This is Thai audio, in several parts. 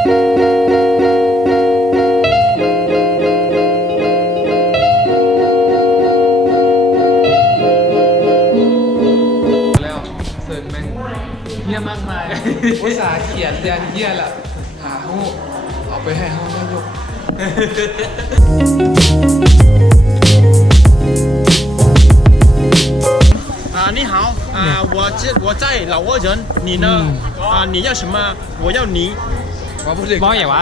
แล้วเสิร์ฟแม่งเยี่ยมากมายอุตส่าห์เขียนยันเยี่ยแหละหาหูเอาไปให้ห้องนายก你好我在老挝人，你呢？你要什么？我要泥。ว่าพูดถึง มองอย่างวะ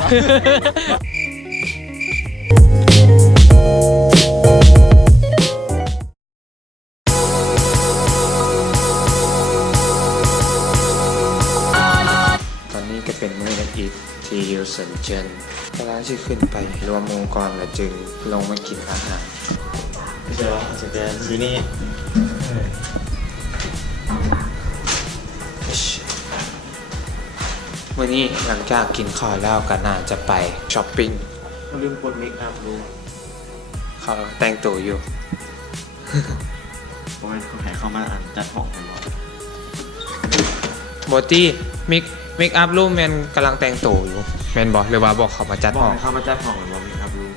ตอนนี้ก็เป็นมื้อละอีกที่ยูเซนเจนกำลังที่ขึ้นไปรวมองค์กรและจึงลงมากินอาหาร 对吧？这边泥泥。วันนี้หลังจากกินข้าวแล้วก็น่าจะไปช้อปปิ้ง ลืมกดเมคอัพดู เขาแต่งตัวอยู่ เพราะว่าเขาแห่เข้ามาอ่านจัดห้องกันหมด โบตี้มิกอัพรูปแมนกำลังแต่งตัวอยู่แมนบอกหรือว่าบอกเขามาจัด บอก ห้อง ให้เข้ามาจัดห้องกันว่าเมคอัพรู้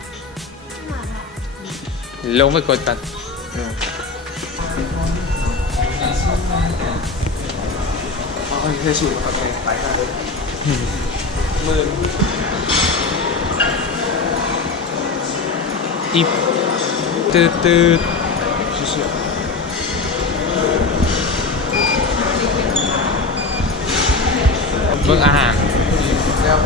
ลงไปกดกันโอเคสูตรโอเคไปกันเลยมืออีตืดชิวๆเบิ่งอาหารแล้วม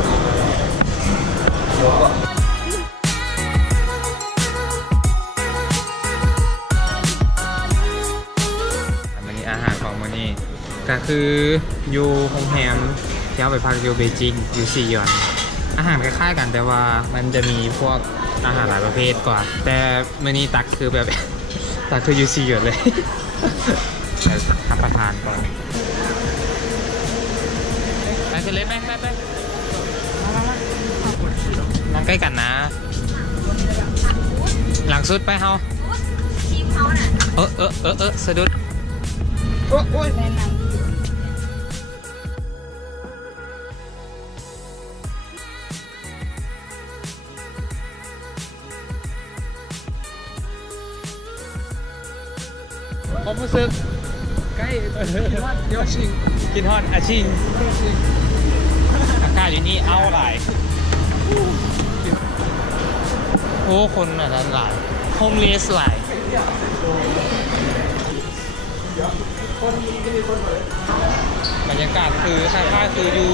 ันนี้อาหารของมันนี้ก็คืออยู่โรงแรมที่เอาไปพักอยู่เบจิงอยู่ซียอนอาหารคล้ายๆกันแต่ว่ามันจะมีพวกอาหารหลายประเภทกว่าแต่มื้อนี้ตักคือแบบ ตักคืออยู่ซียอนเลย รับประทานก่อนไปขึ้นเลยไปนั่งใกล้กันนะ หลังสุดไปเฮาทีมเฮาน่ะสะดุดโอ้ยผมรู้สึกใกล้ยอดชิงกินฮอดอาชิงอากาศอยู่นี่เอาหลายโอ้คนอ่ะหลายโฮมเลสหลายบรรยากาศคือคล้ายๆคืออยู่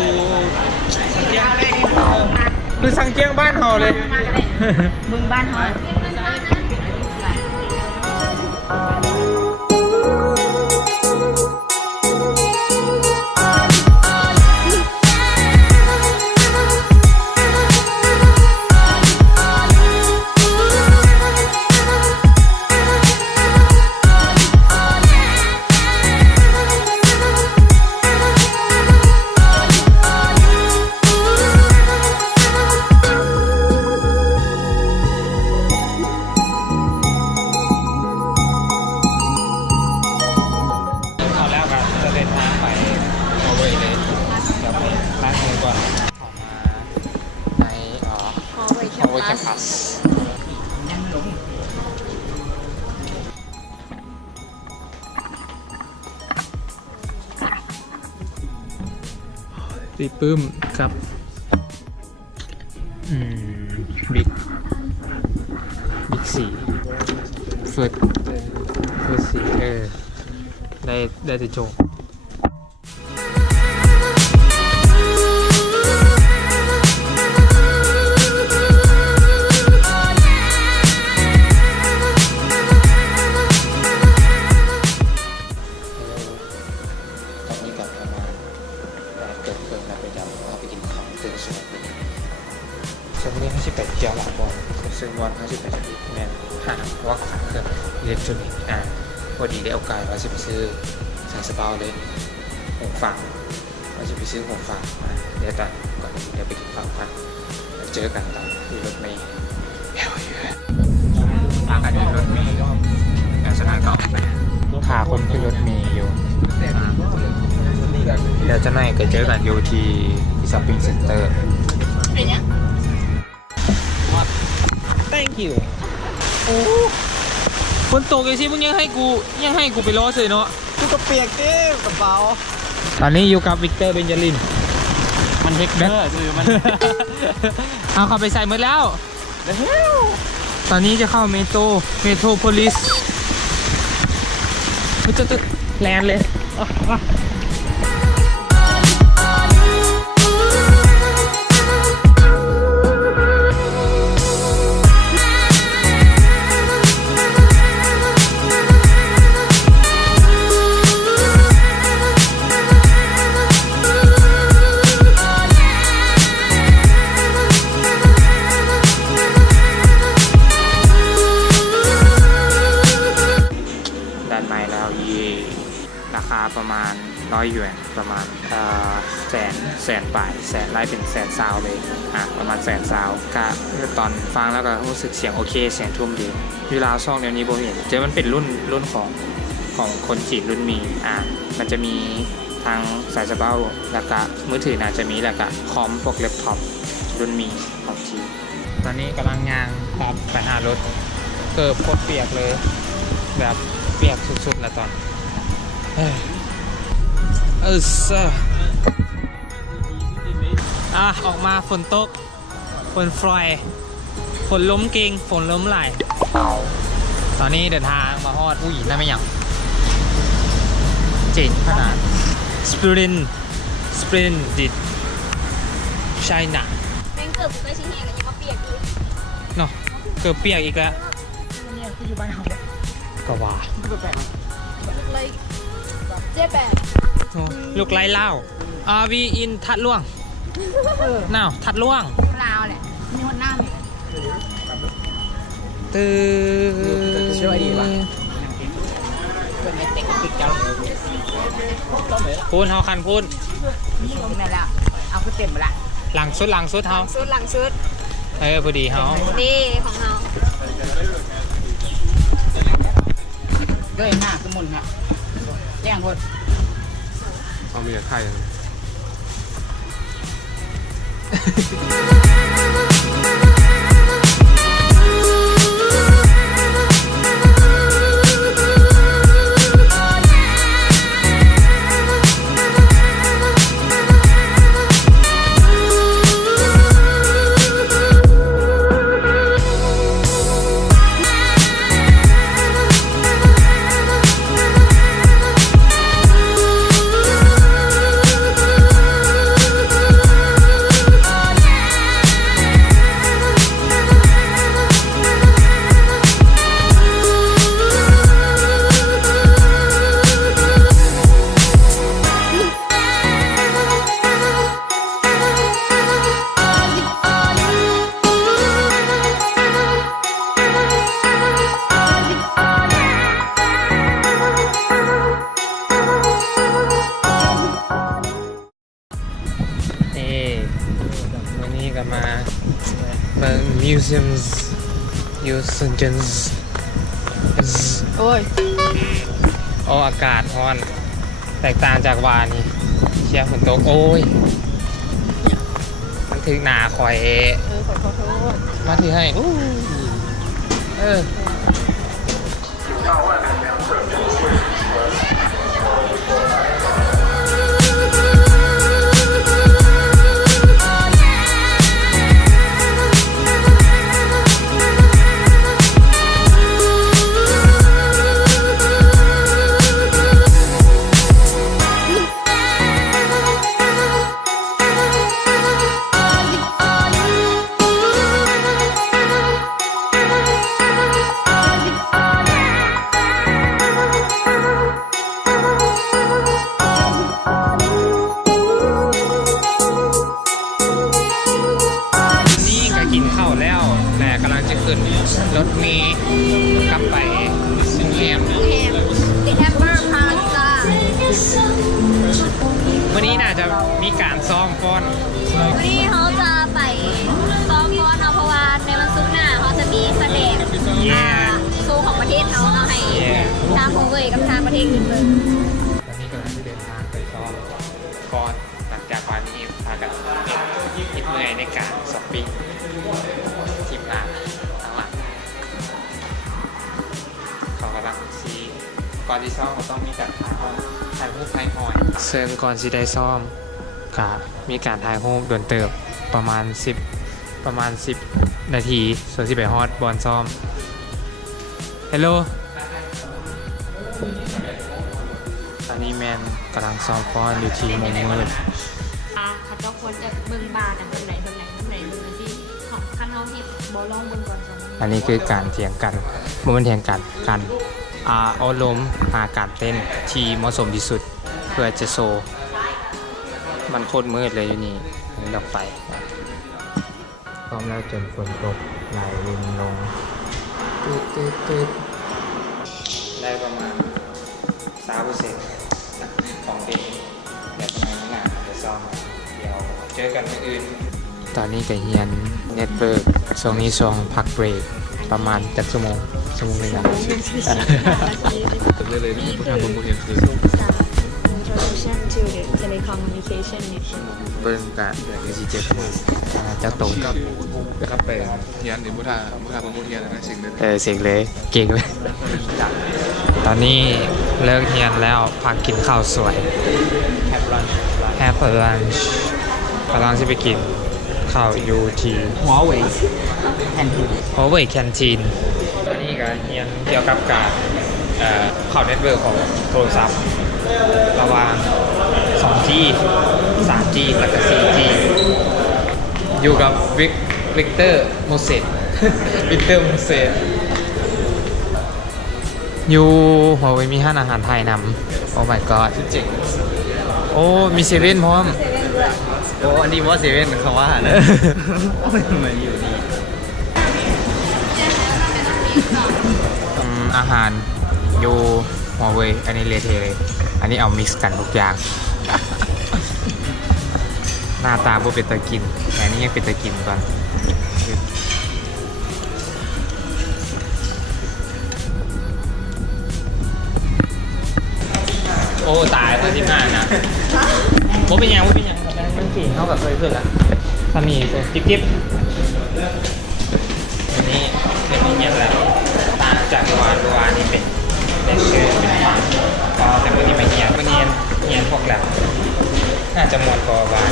สังเกียงคือสังเกียงบ้านเฮาเลยมึงบ้านเฮาตีปื้มครับบิ๊กสีเฟิร์สสีได้แต่โจกช่วงนี้58เจียวหลังบอลซึ่งวัน58ชนิดแมนห่างว่าขาเครื่องอิเล็กทรอนิกส์พอดีได้เอากายว่าจะไปซื้อสายสปาวเลยหูฟังว่าจะไปซื้อหูฟังเดี๋ยวตอนก่อนเดี๋ยวไปกินข้าวกันเจอกันตอนที่รถเมล์พากันขึ้นรถเมล์แอร์สนามเก่าพาคนขึ้นรถเมล์อยู่เดี๋ยวจะไหนก็เจอกันอยู่ที่ช้อปปิ้งเซ็นเตอร์ คิวโอ้ฝนตกไอ้สิมึงยังให้กูไปล้อเสยเนาะ กูก็เปียกเต้กระเป๋า ตอนนี้อยู่กับวิกเตอร์เบนจาลิน มันเฮกเตอร์คือมัน เอาเข้าไปใส่หมดแล้ว ตอนนี้จะเข้าเมโทรโพลิสจะแลนเลยด้านในแล้วยีราคาประมาณ100 หยวนประมาณแสนปลายแสนไล่เป็นแสนซาวเลยประมาณแสนซาวก็ตอนฟังแล้วก็รู้สึกเสียงโอเคเสียงทุ่มดีเวลาซ่องแนวนี้ผมเห็นเจอมันเป็นรุ่นของคนจีนรุ่นมีมันจะมีทางสายสะเบ้าแล้วก็มือถือน่าจะมีแล้วก็คอมพวกแล็ปท็อปรุ่นมีของจีนตอนนี้กำลังย่างครับไปหารถเกือบโคตรเปียกเลยแบบเปียกสุดๆแล้วตอนออกมาฝนตกฝนฟลอยฝนล้มเก่งฝนล้มไหลตอนนี้เดินทางมาฮอดอุ้ยนั่นไม่ยังเจ๋งขนาดสปรินดิดไชน่า แม่งเกือบไปชิ้นแห้งกันยังมาเปียกอีก เนาะเกือบเปียกอีกแล้ว เนี่ยกูอยู่บ้านเขาเนี่ย ก็ว่า กูไปแปะ เลยเจ๊แบบ ลูกไล่เล่าวีอินทัดล่วงน่าวทัดล่วง ลาวแหละมีคนหน้ามี ตื่น ช่วยดีป่ะ เป็นไอเต็กปิดเจ้า พูนเฮาคันพูน นั่นแหละเอาขึ้นเต็มไปละ หลังสุดเฮา ชุดหลังชุด พอดีเฮา ดีของเรา ด้วยหน้าสมุนครับแย่งคน เอามีแต่ไข่อย่างนี้ วันนี้ก็มาเบิ่งมิวเซียมยูซันเจนส์ โอ้ย อากาศร้อน แตกต่างจากวานนี่เชียร์ฝนตกโอ้ย มันถึงหนาคอย ขอโทษ มาถือให้อู้ นี่ก็กินข้าวแล้วแต่กำลังจะขึ้นรถเมล์กลับไปซิงแฮม แฮมดิแฮมเบอร์พาซา วันนี้น่าจะมีการซ้อมฟ้อน วันนี้เขาจะไปซ้อมฟ้อนเนาะเพราะว่าในวันศุกร์หน้าเขาจะมีแสดงโชว์ของประเทศเขาเนาะให้ชาวโฮเวยกับชาวประเทศอื่นเลย ตอนนี้กำลังจะเดินทางไปซ้อมฟ้อนหลังจากวันนี้พากันคิดเมื่อยในการช้อปปิ้งทีมงานทั้งหลัง ก่อนที่ซ้อมก็ต้องมีการถ่ายรูปถ่ายหอยซึ่งก่อนที่ได้ซ้อมก็มีการถ่ายรูปโดนเติบประมาณ10นาทีส่วนที่ไปฮอตบอลซ้อมฮัลโหลตอนนี้แมนกำลังซ้อมฟ้อนอยู่ที่มุมมืด เขาเจ้าควรจะเบิ่งบากันตรงไหนเบิ่งที่ขั้นเฮาเฮ็ดบ่ลองเบิ่งก่อนสอง อันนี้คือการเถียงกันมันเถียงกันเอาลมหาการเต้นที่เหมาะสมที่สุดเพื่อจะโชว์มันโคตรมืดเลยอยู่นี่ดอกไฟพร้อมแล้วจนฝนตกไหลรินลงตืดได้ประมาณ3%ของเพลงแต่ประมาณนี้นะจะซ้อมเดี๋ยวเจอกันอื่นตอนนี้ก็เฮียนเน็ตเวิร์กช่วงนี้ช่วงพักเบรกประมาณจักชั่วโมงนึงนะ เลยนี่ผู้ทำบนบุญเห็นคือ Introduction to the telecommunication network เบิ่งกันก็สิเจอกันเจ้าตงกับ ครับไปเฮียนหรือผู้ทำบนบุญเฮียนนะสิ่งนึง เสียงเลยเก่งเลยตอนนี้เลิกเฮียนแล้วพักกินข้าวสวย Have lunch กำลังจะไปกินข้าวอยู่ที่ Huawei Canteen ตอนนี้ก็เฮียนเกี่ยวกับการเข้าเน็ตเวิร์กของโทรศัพท์ระหว่าง 2G 3G และก็ 4G อยู่กับวิกเตอร์โมเสสอยู่หัวเว่ยมีห้านอาหารไทยนำโอ้ my god เจ๋ง โอ้มีเซเว่นพร้อม โอ้อันนี้ว่าเซเว่นคำว่าอาหารนะเหมือนอยู่นี่ อาหารอยู่หัวเว่ยอันนี้เลเทเลยอันนี้เอามิกซ์กันทุกอย่าง หน้าตาบ่เป็นตะกินแต่อันนี้ยังเป็นตะกินก่อนโอ้ตายตอนที่มานะว่าเป็นยังมันขี่เข้ากับเคยเพื่อนละถ้ามีจิ๊บอันนี้เป็นอย่างเงี้ยแหละต่างจากวานนี่เป็นแดนเซอร์เป็นฟังก็แต่พวกนี้มาเฮียนพวกแหละน่าจะมวนกว่าวาน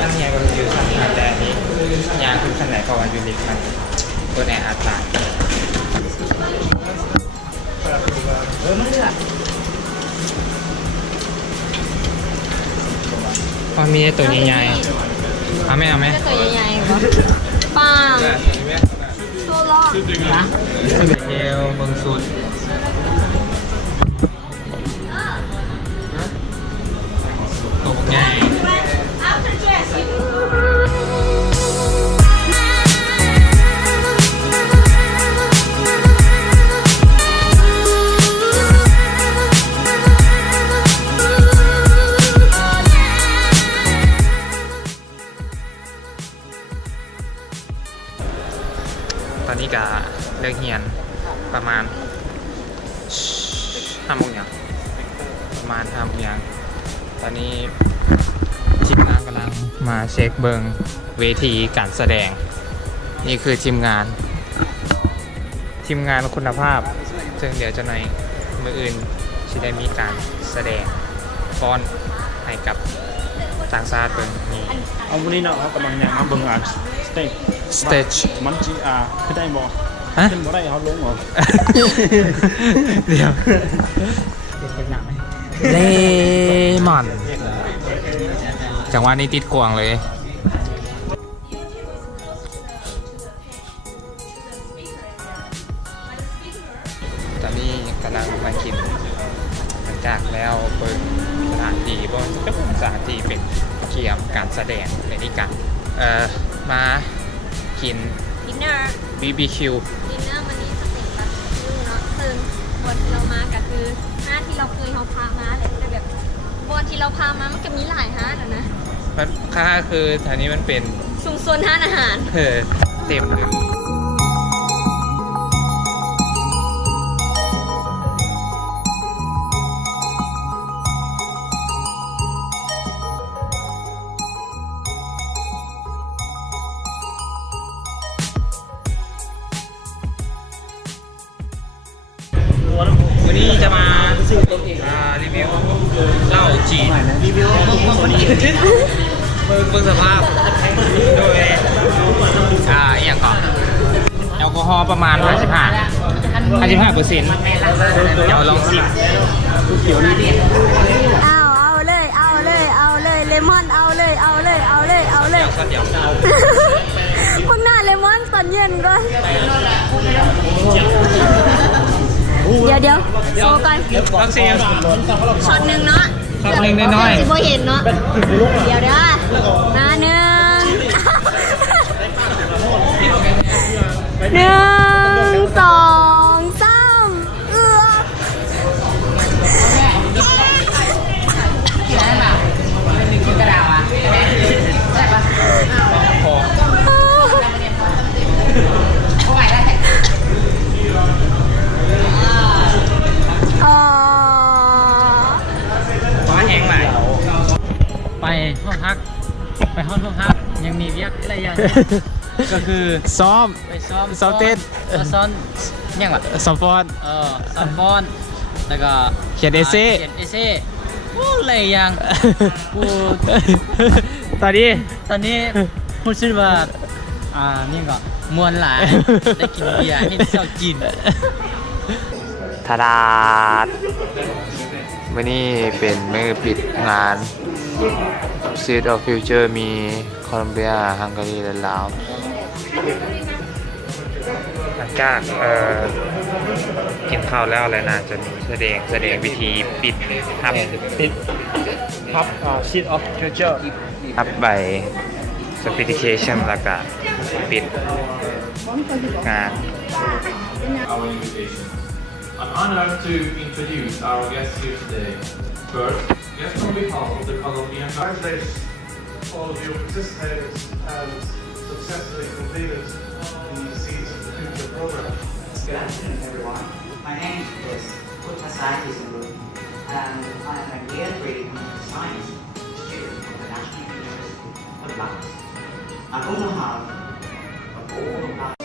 นั่นเฮียก็อยู่ชั้นหาแต่อันนี้ยางขึ้นขั้นไหนก็วันยูนิคมันตัวแนอาตาพอมีตัวใหญ่ๆเอาไหม ตัวใหญ่ๆบ่ป้าตัวลอกนะ เอวเบิ่งสุดตัวใหญ่ตอนนี้ก็เลิกเรียนประมาณ5 โมงอย่างประมาณ5 โมงอย่างตอนนี้ทีมงานกำลังมาเช็คเบิงเวทีการแสดงนี่คือทีมงานคุณภาพซึ่งเดี๋ยวจะในมืออื่นจะได้มีการแสดงฟ้อนให้กับต่างชาติเบิงนี่ เอาวันนี้เนาะเขากำลังยังมาเบิ่งสเตจมันจีคือได้บ่ ฮะ ขึ้นบ่ได้เขาลงเหรอ เดี๋ยวเลมอนจังหวะนี้ติดกวางเลยตอนนี้กำลังมากินหลังจากแล้วเปิดสถานที่บนจะเป็นสถานที่เป็นเกี่ยวกับการแสดงในนี้กันมากิน ดินเนอร์ BBQ ดินเนอร์วันนี้จะเป็นแบบยูเนาะซึ่งบนที่เรามาก็คือห้างที่เราเคยพามาแหละแต่แบบบนที่เราพามามันก็มีหลายห้างนะ มันค่าคือแถวนี้มันเป็น ชุมชนห้างอาหาร เต็มเลยวันนี้ จะมารีวิวเหล้าจีนรีวิวเบิ่งสภาพโดยอย่างก่อนแอลกอฮอล์ประมาณ 55%เดี๋ยวลองชิม เอาเลยเลมอนเอาเลย ช็อตเดียว พวกหน้าเลมอนตอนเย็นก่อนเดี๋ยวโซกัน ลองชิม ช็อตหนึ่งเนาะ ช็อตหนึ่งน้อยๆ สิบ่เห็นเนาะเดี๋ยวมาหนึ่งสองสามฟ้าแห้งไหลไปห้องพักยังมีเวียกอะไรอย่าง ก็คือ ซ้อม ไปซ้อม ซ้อมเต้น ซ้อมยังวะ ซ้อมฟอน ซ้อมฟ้อนแล้วก็ เขียนเอเซ่ เขียนเอเซ่โอ้อะไรอย่างกู ตอนนี้ ตอนนี้พูดชื่อว่านี่ก็มวนหลายได้กินเบียร์นี่เจ้ากิน ทาดาดวันนี้เป็นมือปิดงาน Seed of Future มีโคลอมเบียฮังการีและลาวหลังจากกินข้าวแล้วอะไรนะจะมีแสดงวิธีปิดครับ Seed of Future ครับใบ certification แล้วก็ปิดงาน our invitation. I'm honored to introduce our guests here today. First, guests on behalf of the Colombian Congratulations all of you participators and successfully completed the Seeds of the Future program. Good afternoon, everyone. My name is Uttasai Kisuru, and I am a year 3 computer science student at the National University of Laos. I'm going to have a bowl of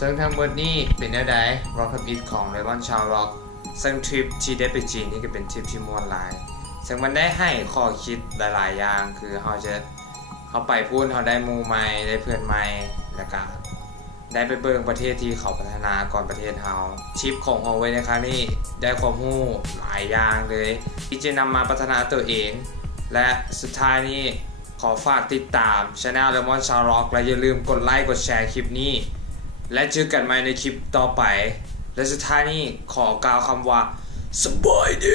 ซึ่งทั้งหมดนี้เป็นแนวใด Rock Up It ของ Raymond ชาว Rock ซึ่งทริปที่ได้ไปจีนนี่ก็เป็นทริปที่ม่วนหลายซึ่งมันได้ให้ข้อคิดหลายๆอย่างคือเขาไปพูดเขาได้หมู่ใหม่ได้เพื่อนใหม่แล้วก็ได้ไปเบิ่งประเทศที่เขาพัฒนาก่อนประเทศเฮาทริปของฮอเวยในครั้งนี้ได้ความรู้หลายอย่างเลยที่จะนำมาพัฒนาตัวเองและสุดท้ายนี้ ขอฝากติดตามช anel Lemon Sound Rock และอย่าลืมกดไลค์กดแชร์คลิปนี้และเจอกันใหม่ในคลิปต่อไปและสุดท้ายนี้ขอกล่าวคำว่าสบายดี